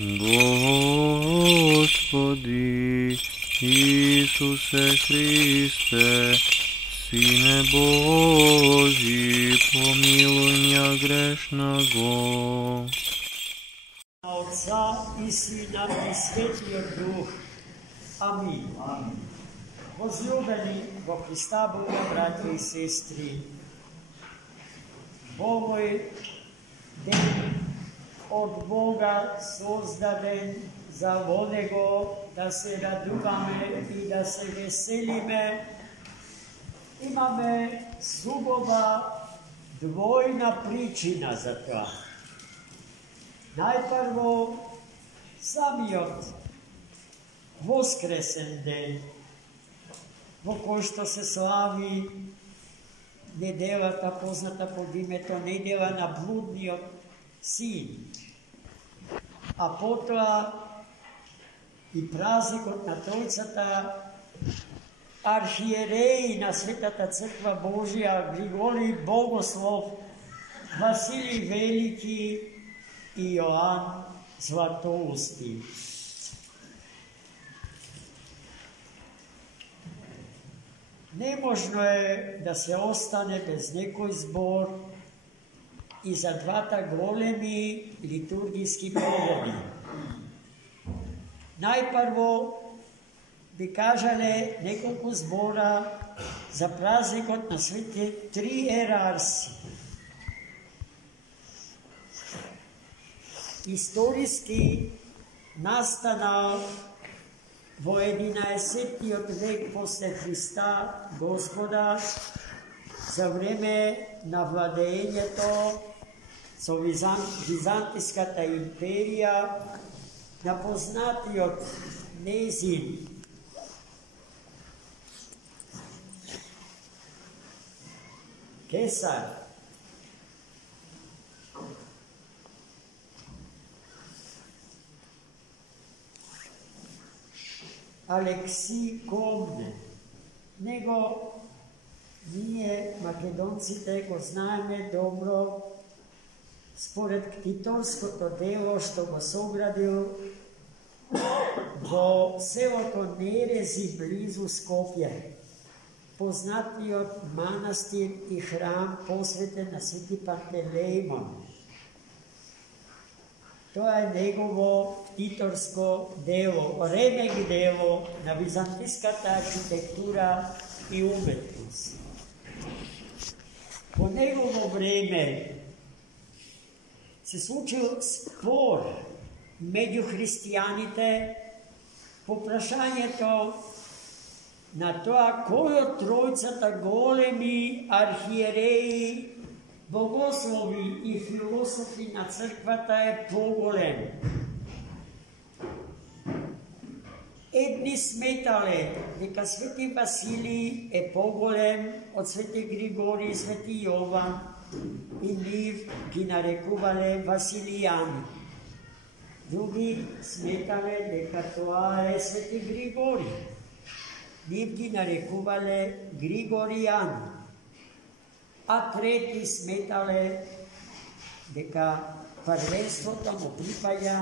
Господи Ісусе Христе, Сине Божий, помилуй меня грешного. Отца и Сына и Святого Духа. Аминь. Возлюбени во Христа Бога, братья и сестры, овој ден от Бога создаден за во Него да се радуваме и да се веселиме. Имаме субова двојна причина за тоа. Најпрво, самиот воскресен ден, во кој што се слави неделата позната под името недела на блудниот син, а потоа и празникот на тројцата архиереи на Светата Црква Божија, Григорий Богослов, Василий Велики и Јоан Златоусти. Неможно е да се остане без некој збор и за двата големи литургиски погоди. Најпрво би кажале неколку збора за празникот на светите три ерарси. Историски настанал во 11. век после Христа Господа за време на владењето со Византиската империја на познатиот нејзин Кесар. Алексий Комнен. Него ние, македонците, го знаеме добро според ктиторското дело што го соградил во селото Нерези близу Скопје, познатиот манастир и храм посветен на Свети Пантелеимон. Тоа е негово ктиторско дело, ремек дело на византиската архитектура и уметност. По негово време се случил спор меѓу христијаните по прашањето на тоа кој од тројцата големи архиереи, богослови и философи на црквата е поголем. Едни сметале дека Свети Василий е поголем од Свети Григорий и Свети Јован и нив ги нарекувале Василијани. Други сметале дека тоа е Свети Григорий. Нив ги нарекувале Григоријани. А трети сметале дека првенството му припаѓа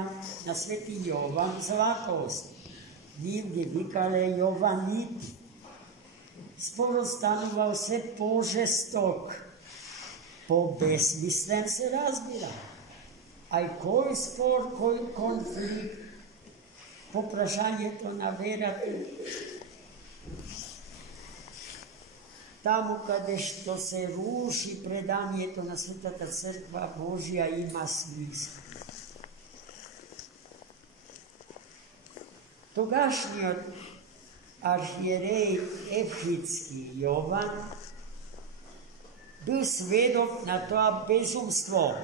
на Свети Јован Златоуст. Нив ги викале Јованити. Спорот станувал се пожесток, побесмислен се разбира. А и кој спор, кој конфликт по прашањето на верата, таму каде што се руши преданието на Светата Црква Божја има смисла. Тогашниот архиереј Ефидски Јован бил сведок на тоа безумство,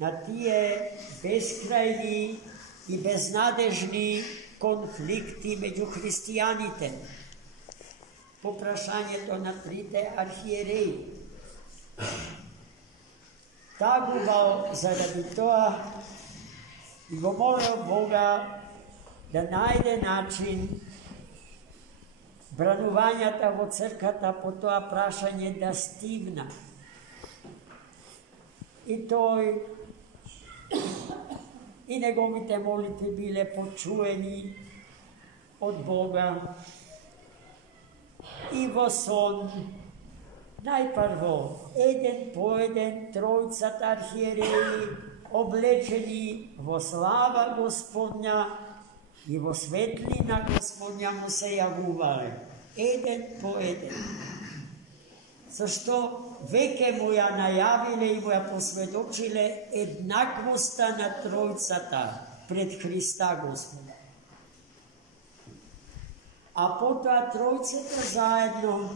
на тие безкрајни и безнадежни конфликти меѓу христијаните по прашањето на трите архиереи. Тагувал заради тоа и го молел Бога да најде начин бранувањата во црквата по тоа прашање да стигна. И тој i negovite molitve bile počujeni od Boga. I vo son najprvo jeden po jeden trojcat arhijereji oblečeni vo slava Gospodnja i vo svetlina Gospodnja mu se javuvali. Jeden po jeden. Zašto veke mu ja najavile i mu ja posvjedočile jednakvosta na trojcata pred Hrista Gospoda. A potom trojcata zajedno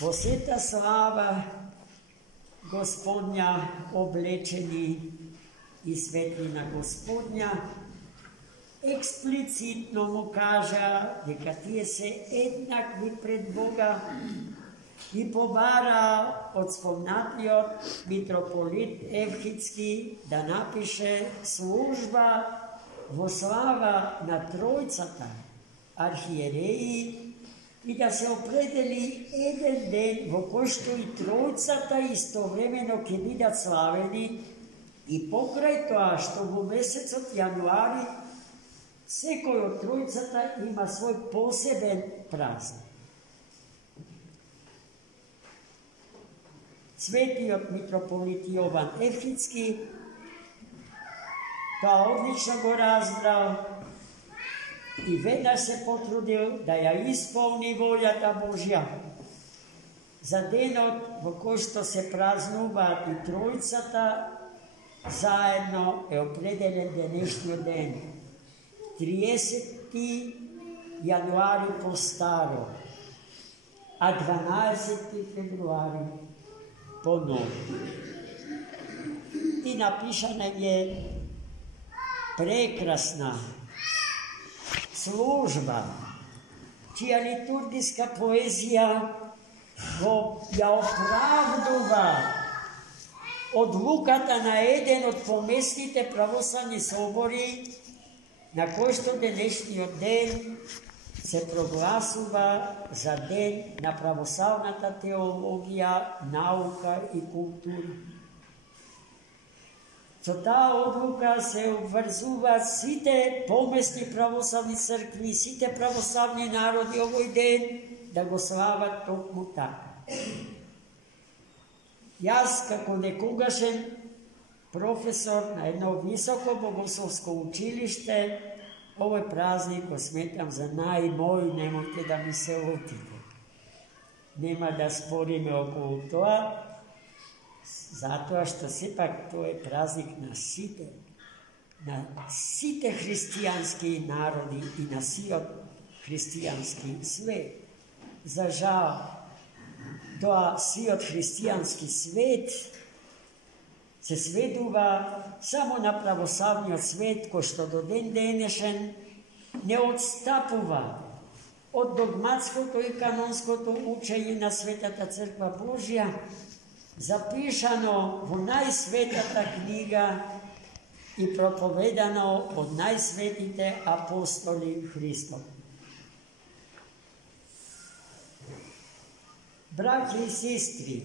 vo sveta slava Gospodnja oblečeni i svetlina Gospodnja eksplicitno mu kaže, дека tije se jednakvi pred Boga i pobara od spomnatljiot mitropolit Evhidski da napiše služba vo slava na trojcata arhijereji i da se opredeli jedan den vo košto i trojcata istovremeno ke bidat slaveni i pokraj toa što vo mesecot januari sekoj od trojcata ima svoj poseben praznik. Svetiot mitropolit Jovan Evhidski to odlično go razbrao i vednаш se potrudil da ja ispolni voljata Božja. Za denot vo košto se praznuva i trojcata zajedno je opredeljen današnji den. 30. januari po staro, a 12. februari po novi. I napišana je prekrasna služba, čija liturgijska poezija ja opravduva od Lukata na jeden od pomestite pravoslavni sobori na koji što današnji den se proglasuva za den na pravoslavната teologija, nauka i kultura. Co ta odluka se obvrzuva site pomestni pravoslavni crkvi, site pravoslavni narodi ovoj den da go slava tokmu tako. Jaz, kako nekogašen profesor na jedno visoko bogoslovsko učilište, ovaj praznik osmetam za najmoj, nemojte da mi se lutite. Nema da sporime oko toa, zato što sepak to je praznik na site hristijanski narodi i na siot hristijanski svet. Za žal, toa siot hristijanski svet se sveduva samo na pravoslavni svet, ko što do den denešen ne odstapuva od dogmatskото i kanonskото učenje na Svetата Crkva Božja, zapišano vo najsvetata knjiga i propovedano od najsvetite apostoli Hristovi. Braći i sestri,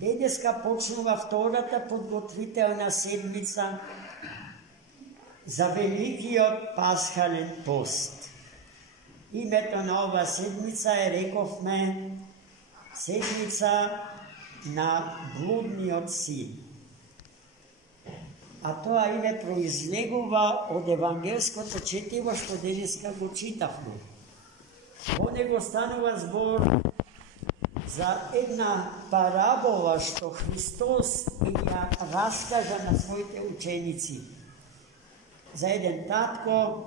денеска почнува втората подготвителна седмица за Великиот Пасхален пост. Името на ова седмица е, рековме, седмица на блудниот син. А тоа име произлегува од евангелското четиво што денеска го читавме. Во него станува збор за една парабола што Христос ја раскажа на своите ученици. За еден татко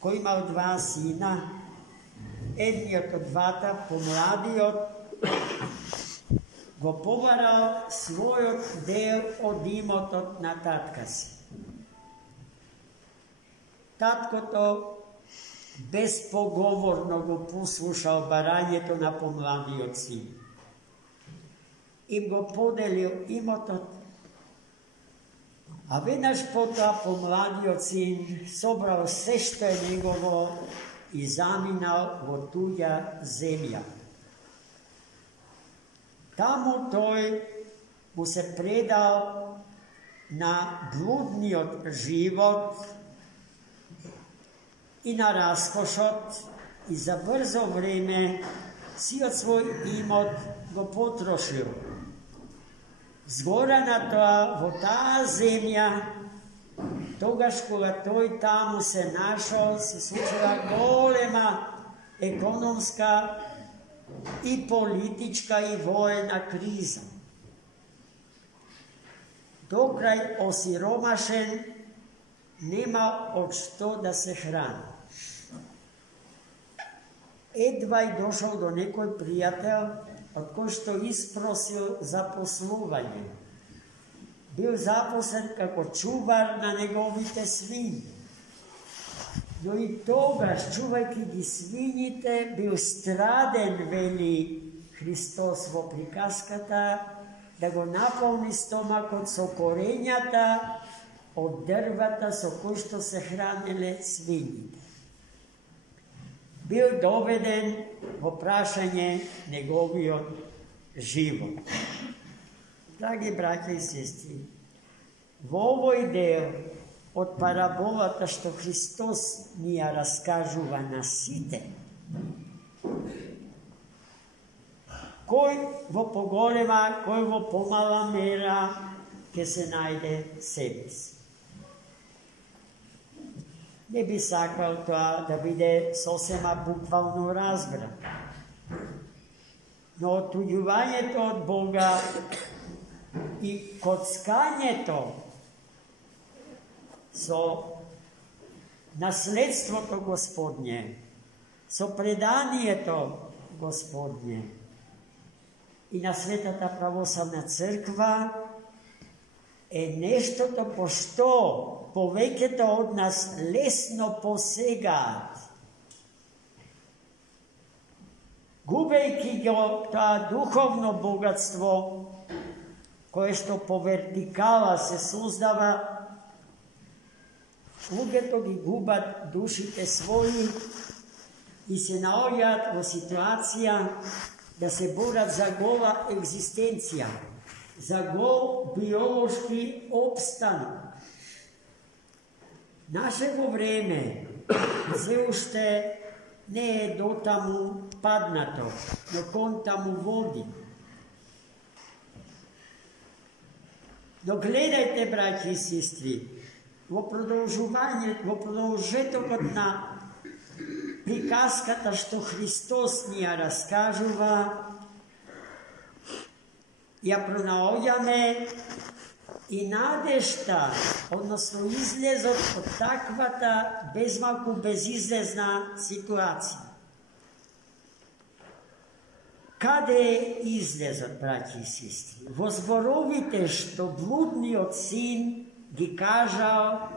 кој имал два сина, едниот од двата, помладиот, го побарал својот дел од имотот на татка си. Таткото безпоговорно го послушал барањето на помладиот син. Им го поделил имотот, а веднаш потоа помладиот син собрал се што е негово и заминал во туѓа земја. Таму тој му се предал na bludniот život i na raskošot i za brzo vreme si od svoj imot go potrošil. Zgora na to, vo ta zemlja, togaž koga toj tamo se našao, se slučila golema ekonomska i politička i vojna kriza. Dokraj osiromašen, nema od što da se hrani. Edva je došao do nekoj prijatelj, od koji što isprosil zaposlovanje. Bil zaposlen kako čuvar na njegovite svinje. No i togaž, čuvajki gi svinjite, bil straden, veli Hristos vo prikaskata, da go napolni stomak od sokorenjata, od drvata so koji što se hranile svinjite. Bil doveden v prašanje njegovio život. Dragi braće i sestri, v ovoj del od parabolata što Hristos nija raskažuva na site, koj vo pogolema, koj vo pomala mera, ke se najde sebes. Ne bi sakval to da vide sosema bukvalno razbrat. No otuđivanje to od Boga i kockanje to so nasledstvo to Gospodnje, so predanje to Gospodnje. I na Svetata pravoslavna crkva je nešto to pošto povekето od nas lesno posegat. Gubejki go ta duhovno bogatstvo koje što po vertikala se suzdava, uvjeto gi gubat dušite svoji i se naoljat u situacija da se borat za gola egzistencija, za gol biološki opstanak. Našego vreme zeušte ne je do tamu padnato, no kon tamu vodi. No gledajte, braći i sestri, vo produžetokot na prikaskata što Hristos nija raskažuva, ja pronaoljame i nadešta, odnosno izlezot od takvata bezmalku bezizlezna situacija. Kada je izlezot, braći i sestri? Vozborovite što bludni od sin gi kažao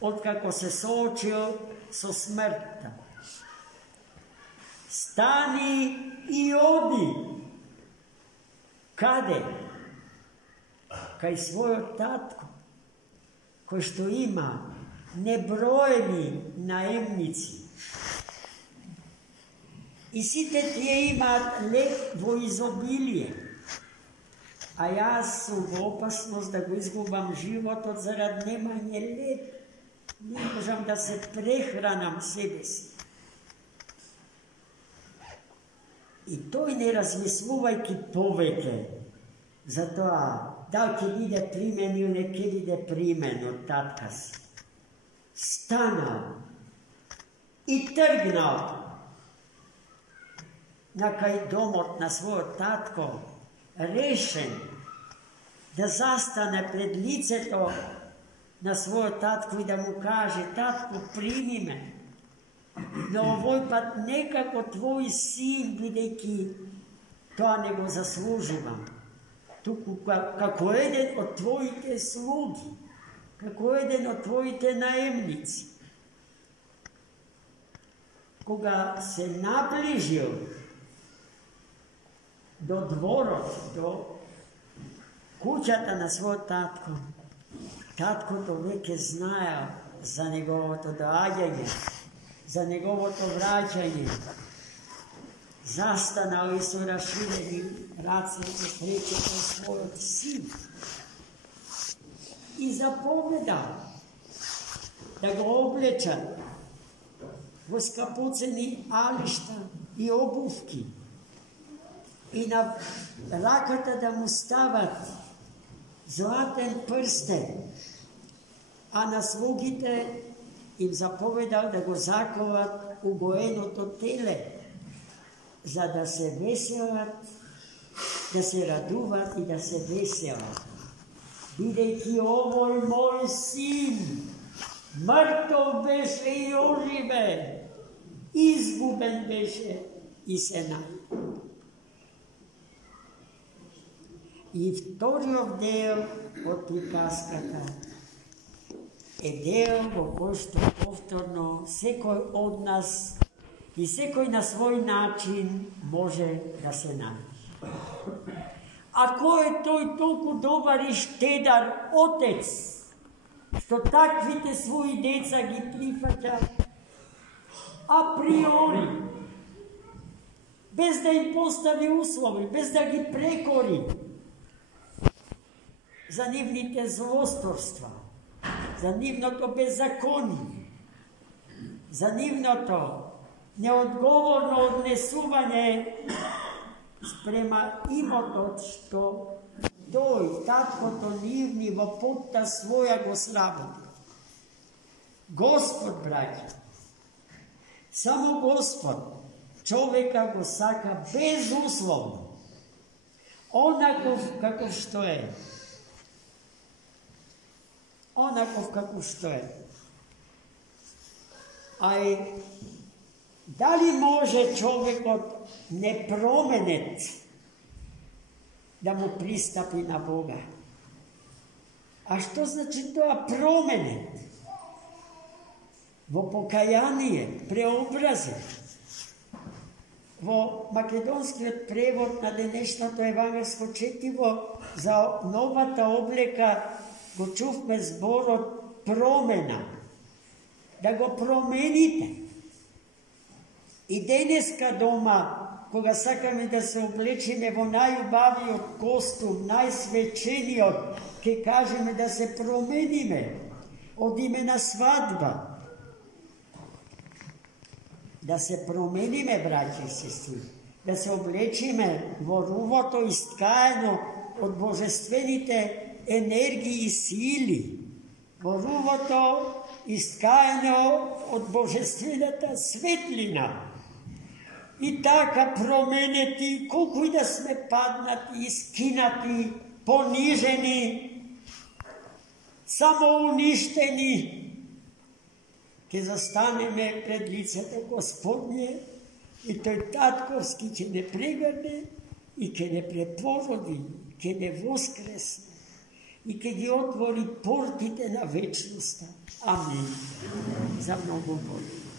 otkako se sočio so smrta. Stani i odi. Kade? Kaj svojoj tatku, koji što ima nebrojeni najemnici. I site tije ima letvo izobilje, a ja sam v opasnost da go izgubam život od zarad nemanje let. Ne možem da se prehranam sebe si. I to i ne razmisluvajki poveke, zato da li će vide primen ili ne će vide primen od tatka si. Stanao i trgnao na kaj domot na svojo tatko, rešen da zastane pred lice to na svojo tatku i da mu kaže: tatko, primi me. No ovoj pa nekako tvoj sin, videki, to nego zasluživam. Tuku kako jeden od tvojite slugi, kako jeden od tvojite najemnici. Koga se nabližio do dvorot, do kućata na svoj tatko, tatko to veke znajo za njegovo to događanje, za njegovo to vraćanje. Zastanali su rašireni raci i sreće po svojog sina. и заповедал да го облечат во скъпоценни алишта и обувки и на раката да му стават златен прстен, а на слугите им заповедал да го заковат у гоеното теле, за да се веселат, да се радуват и да се веселат. Бидејќи овој мој син мртов беше и оживе, изгубен беше и се најде. И вториот дел од приказката е дел во кој што повторно секој од нас и секој на свој начин може да се најде. Ако е тој толку добар и штедар отец, што таквите своји деца ги прифаќа априори, без да им постави услови, без да ги прекори за нивните злосторства, за нивното беззаконие, за нивното неодговорно однесување спрема имотот што тој, таткото нивни во потта своја го сработи. Господ, браќа, само Господ човека го сака безусловно, онаков каков што е. Онаков каков што е. Ај, дали може човекот непроменет да му пристапи на Бога? А што значи тоа променет? Во покаяние, преобразе. Во македонскиот превод на денешното евангелско четиво за новата облека го чувме зборот промена. Да го промените. И денеска дома, кога сакаме да се облечеме во најубавиот костум, најсвечениот, ке кажеме да се промениме, одиме на свадба. Да се промениме, браќи и сестри, да се облечиме во рувото искаено од божествените енергии и сили, во рувото искаено од божествената светлина. И така променети, колку и да сме паднати, искинати, понижени, самоуништени, ќе застанеме пред лицето Господне и тој татковски ќе не прегрне и ќе не препороди, ќе не воскресне и ќе ги отвори портите на вечноста. Амин. За многу Бог.